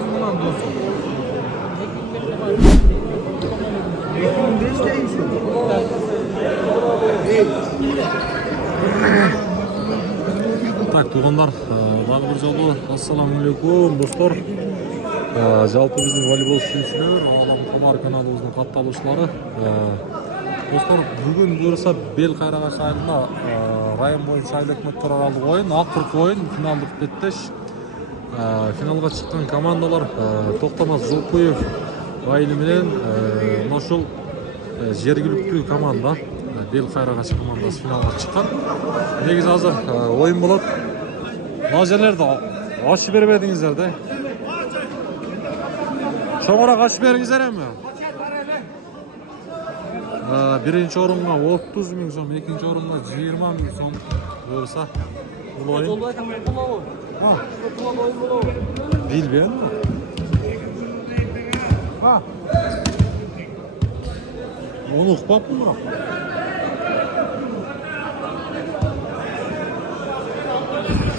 mingdan do'stim. 2500 deysiz. Так, туғандар, дағы бір жолы ассаламалейкум достар. Жалпы біздің волейбол сүйіншілер, Алам Қамар каналымыздың қатталушылары. Достар, бүгін бұйырса Бел Қайрағаш айылында район бойынша айлық туралы ойын, ақырғы ойын финалдық беттеш. Финалға шыққан командалар Тоқтамас Золпуев айылыменен Ношыл жергілікті команда Бел Қайрағаш командасы финалға шыққан. Негізі азыр ойын болады. Мына жерлерді ашып бермедіңіздер де. Шоңырақ ашып беріңіздер әмі? Birinci orunga 30 bin som, ikinci orunga 20 bin som bo'lsa bu o'yin. Ha. Bilmayman. Ha. Onu uqmabmi?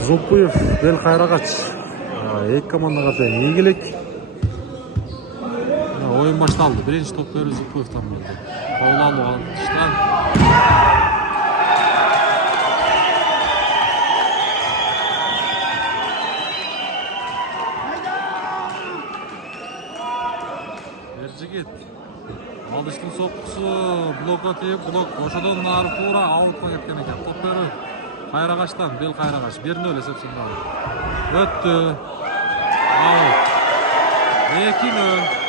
Zopуев, Bel Qayrag'ach. Ikki komandaga teng yegilik. Oyun başlandı. Birinci top böyle Zopuyev'tan geldi. Kovlan olan işler. Ercigit. Alıştın sokkusu blok atayıp blok koşadan narı tuğra altına ketken eken. Top böyle Qayrag'ach'tan Bel Qayrag'ach. Birini öyle sepsin var. Öttü. Out. 2-0.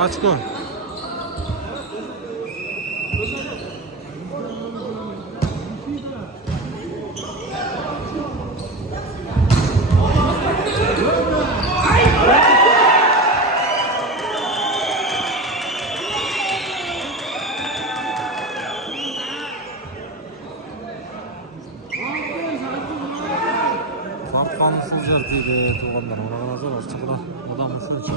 Açko. Kansız yer deydi tuğanlar. Ona kadar az çıkıda. Odan mısın için?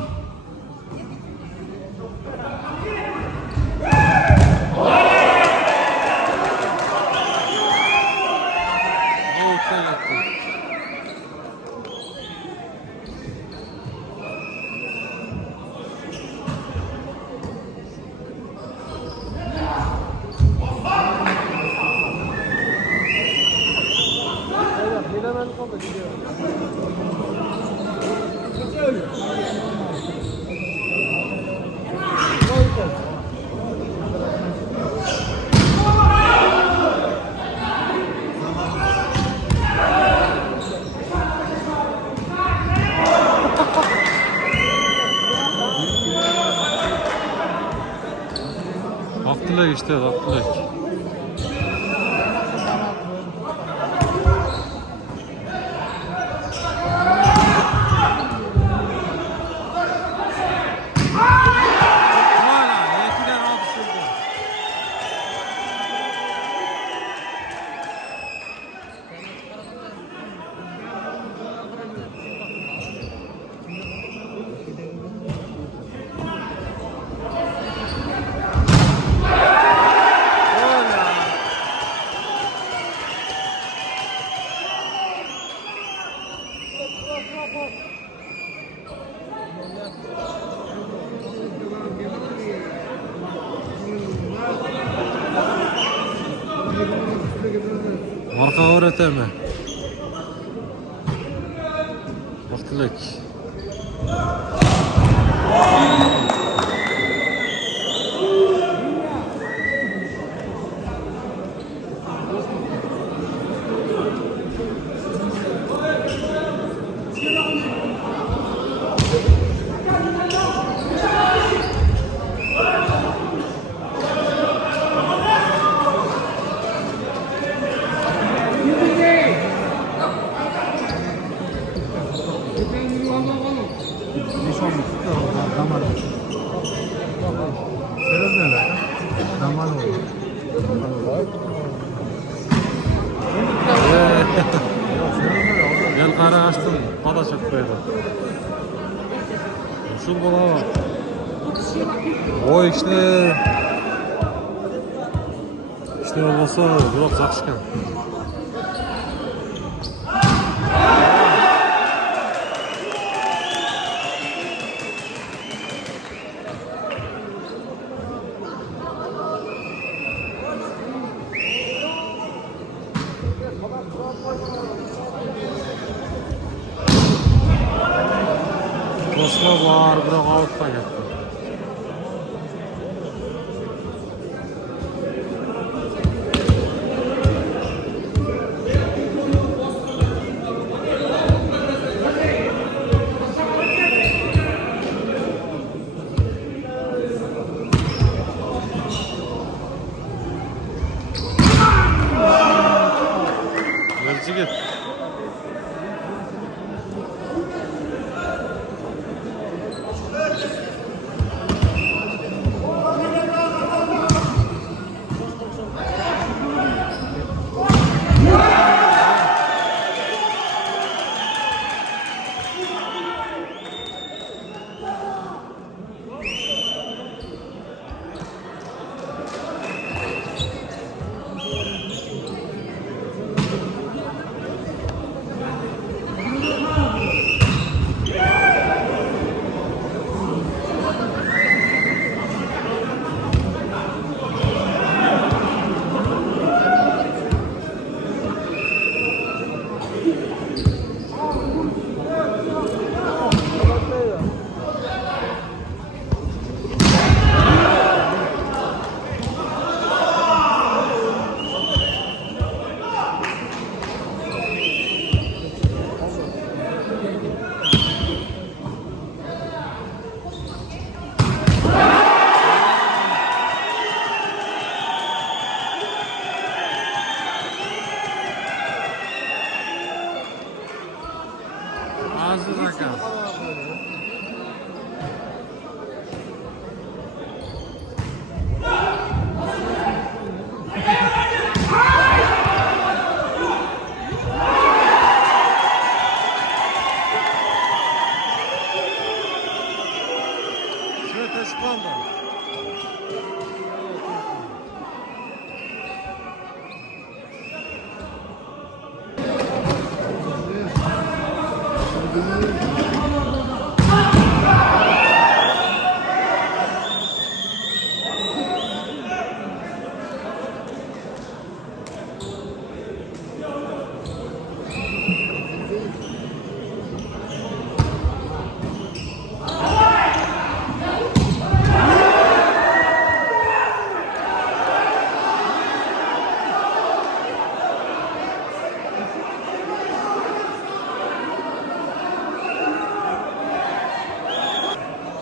İşte Abdülek. Marka öğretemi. Abdülek. Gel kara açtım, bana çıkmaydı. Şun bana bak. O işte olmasa biraz yakışkan. Tosma var, bırak avuttan yaptı. Verici git. Ağzı zakar. Света Шпанда.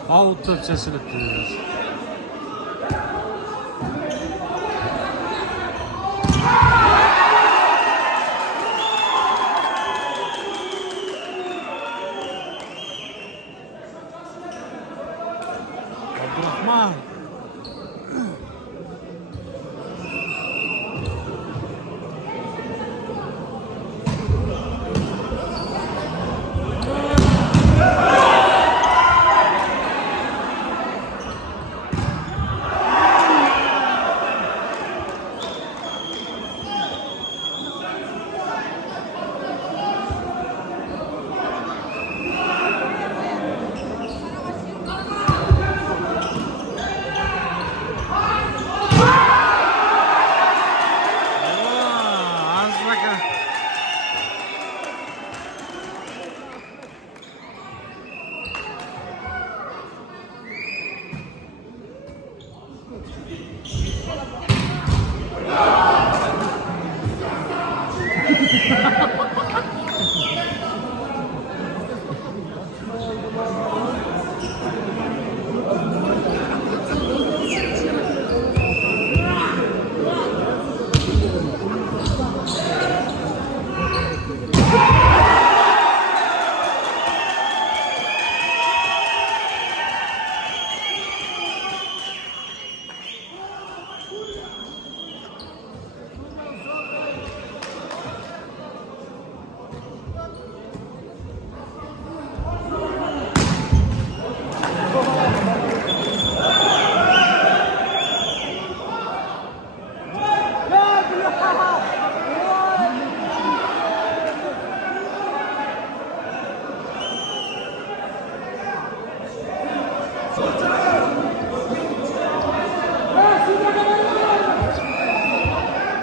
Avut tepçesini diyoruz.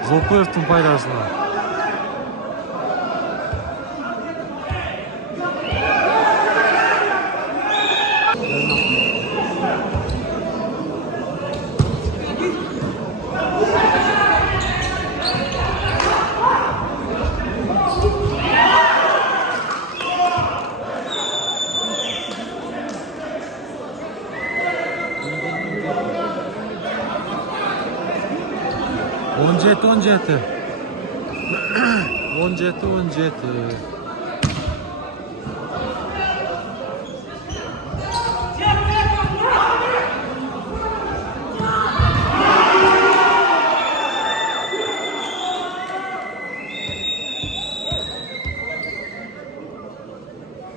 Zokuyurt'un paydasına. On jeti.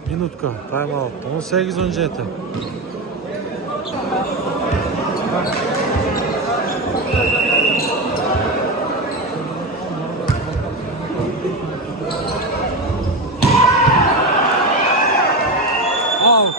Minutka, time out. 18 jeti. Out.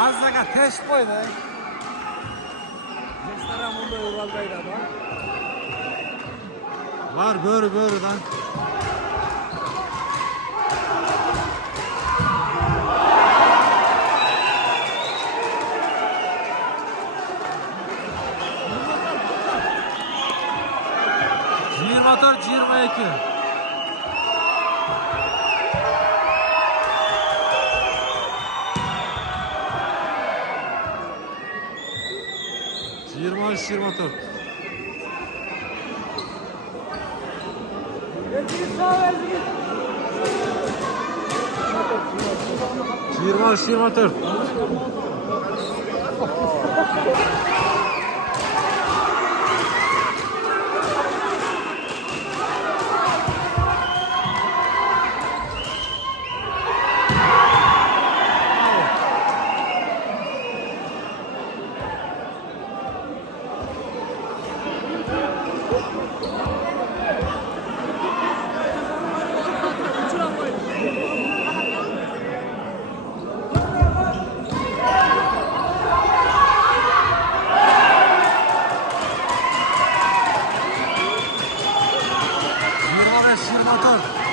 Azzaga teş koydu. Restoran bunda Ural'daydı adam. Var börü lan. Motor 22. Yirmi üç, 24. Yirmi üç, 24. Motor.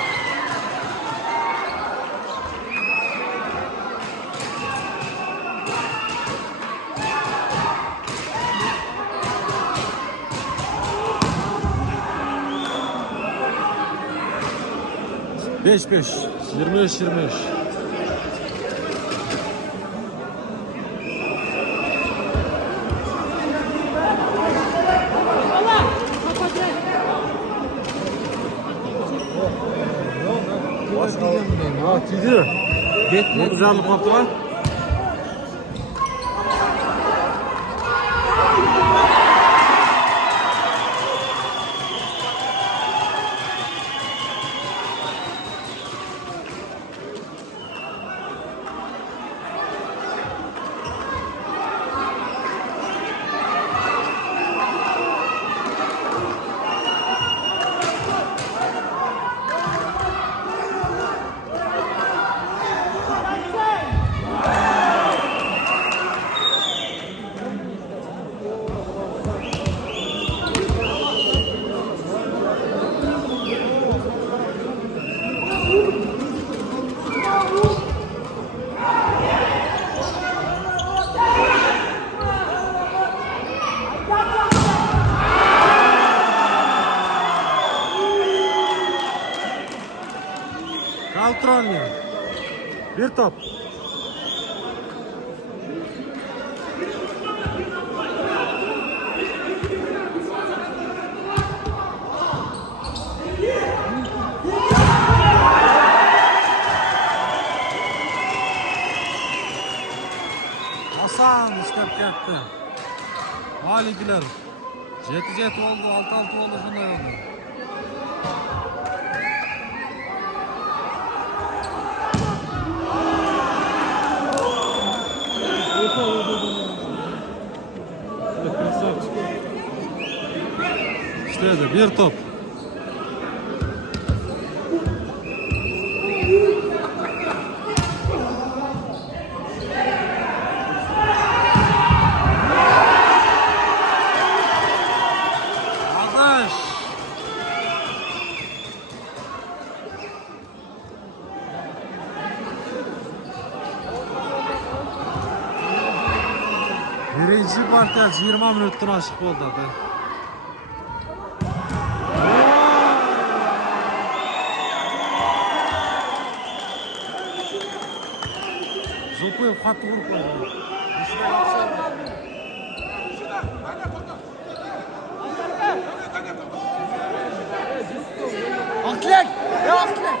Beş beş. 25-25. Gidiyor. Ne güzellik yaptı lan. Kaltronlu. Bir top. Hasan işlep ketdi. Valigiler. 7-7 oldu, 6-6 oldu, shunday oldu. İşte bir top. Adaş. Birinci partiya 20 minutdan aşıq oldu abi. Zokoyev katı vurup koydu. Aklek! Ya aklek!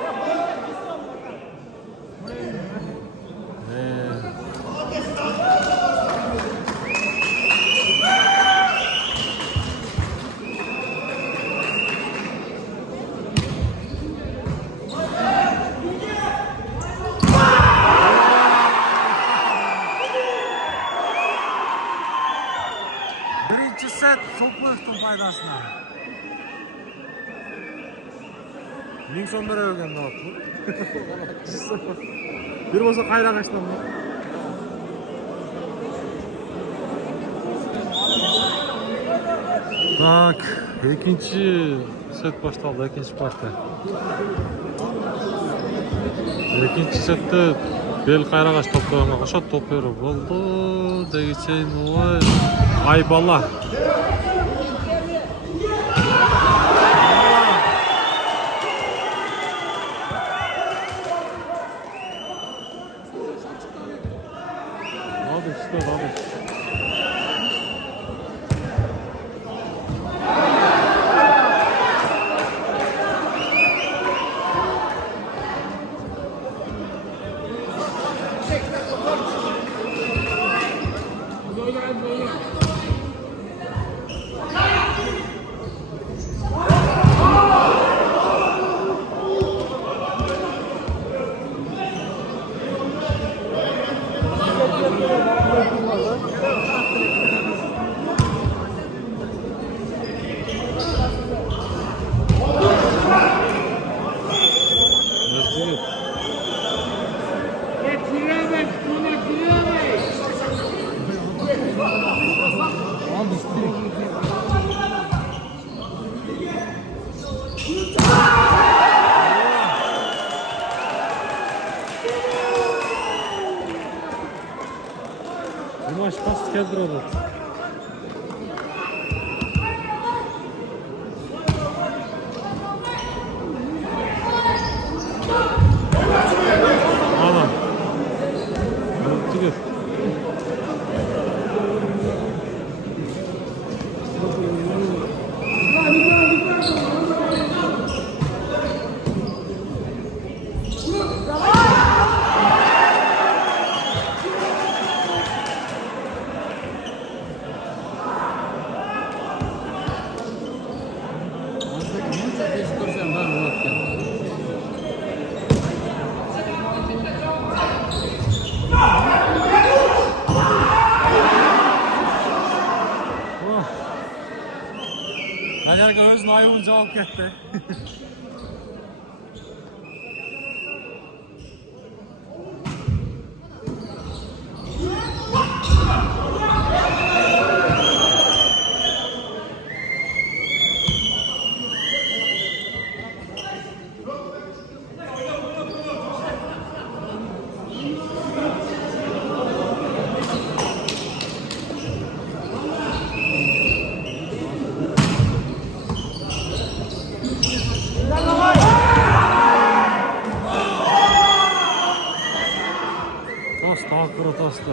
Birinci set Zokoyev'in faydasına. Ming so'm bergan da'apti. Bir bo'lsa qayra qashlanma. Tak, ikinci set başladı, ikinci partiya. İkinci sette bel qayragash to'plarga qo'shib to'p berib bo'ldi. Degichayn voy. Ay balla. Hadi işte hadi. Bu maç pas keltiradi. Adam. Tugul. Nanerga o'zini ayovini javob ketdi. Tosta, akura tosta.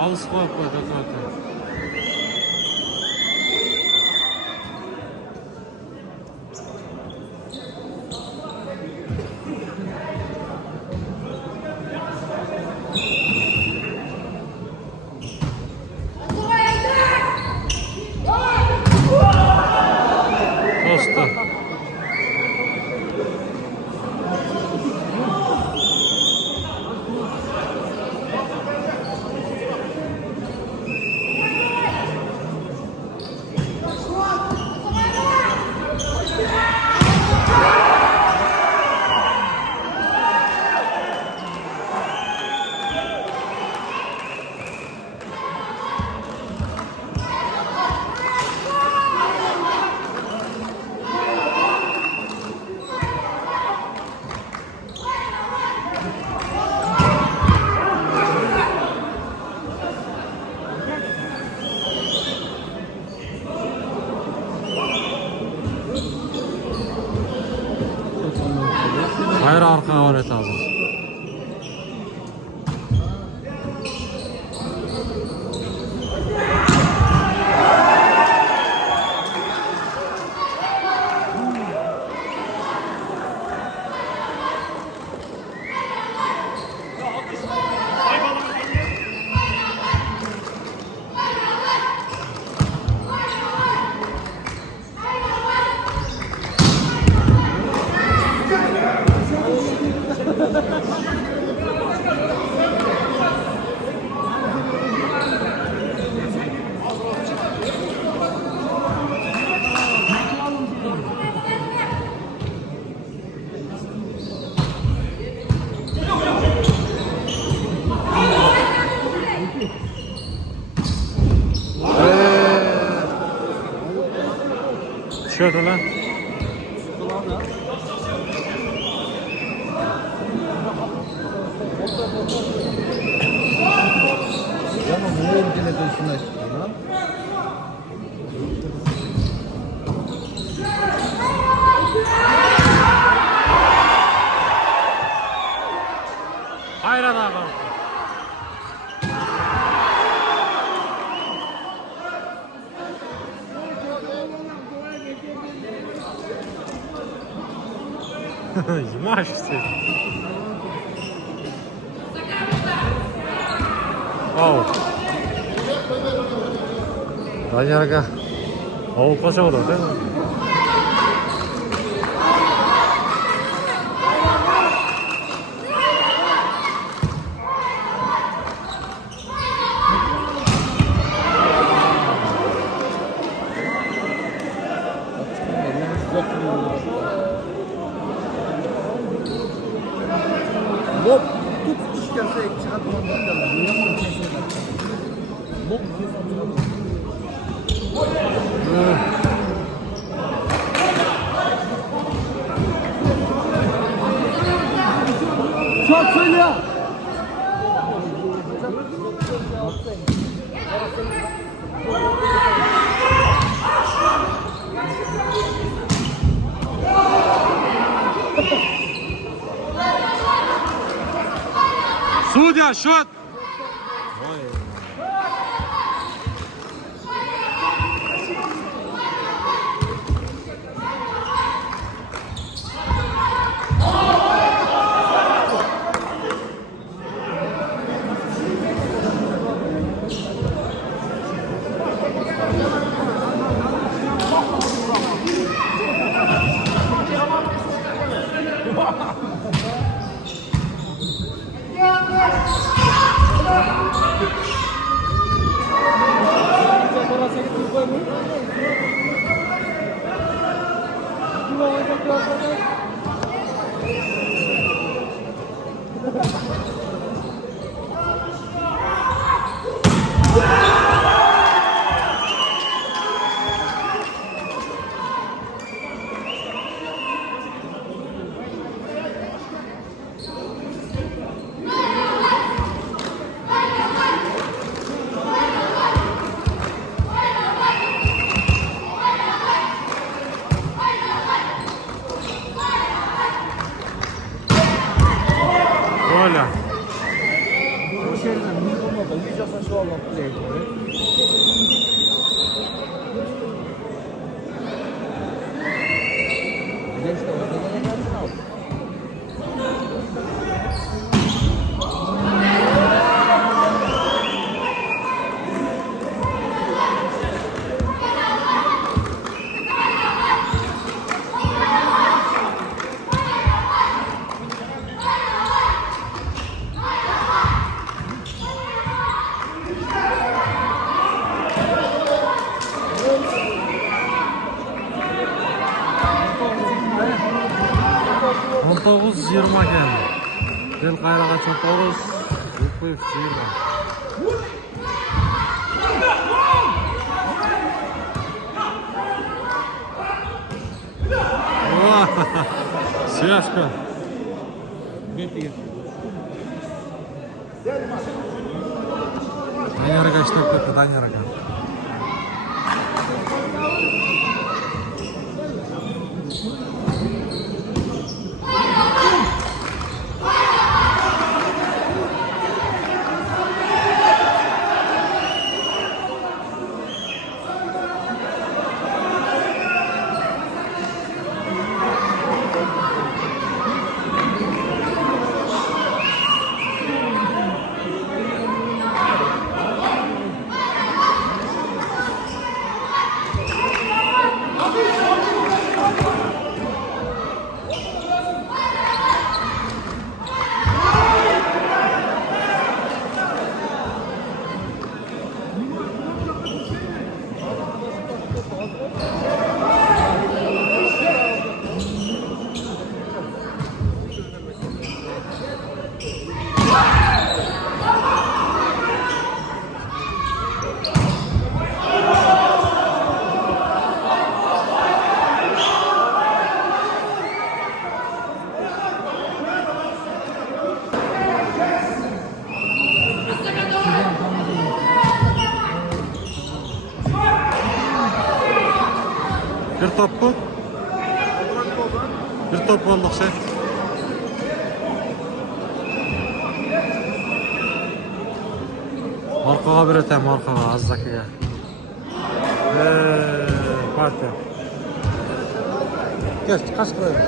Alыс koyup koydu zaten. Tosta. Hayır arka varet hazır. Şöyle lan. Ama bunu ülkene dışına çıkıyor lan. Hayır adam. Yemaş işte. Oh. Danyarga. Oh, koşa oldu değil mi? Bok tut iş gelse çıkartmam derler. Duyamam kesinlikle. Bok çok söylüyor. Судья, счет! içeriden mikrofonu yiyeceksen şu Allah bileği. On 9-20 geldi. Del Kayrağa Çapağız. Zupayef 20. Siyashka. Danyaraga ishlab ketdi, Danyaraga. Bir top bu. Bir top oldu şey. Arkaga bir ötem, arkaga azdakiga. Partiya. Geç, kaç koyayım.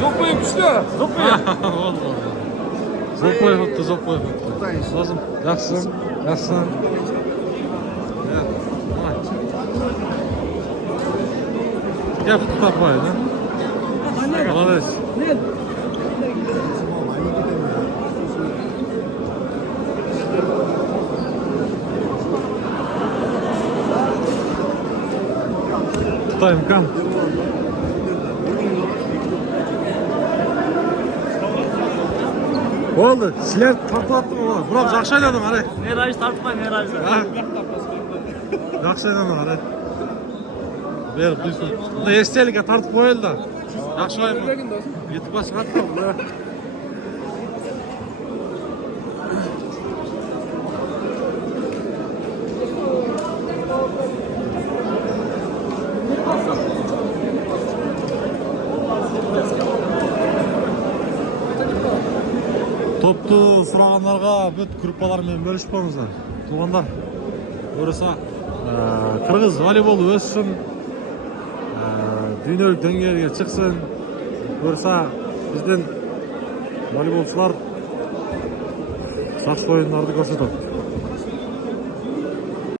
Zopayım işte. Zopayım. Zopayı tuttu, zopayı tuttu. Lazım. Yaxsın, yaxsın. Gel tutar koyun ha. Молодец. Tutayım kan. Oldu. Sizler tartı attım mı? Burak жақсы айдадың ары. Ne rayış tartmayın ne rayış. Жақсы айдадың ары. Бер, дүйсін. Бұнда естелікке тартып қойылды да. Жақсы айдадың. Етіп басы қатты бұл. Топты сұрағандарға бүт группалармен бөлішіп қойыңыздар. Туғандар, Буюрса кыргыз волейболу өссүн, дүйнөлүк деңгээлге чыксын. Буюрса биздин волейболчулар жакшы оюндарды көрсөтөт.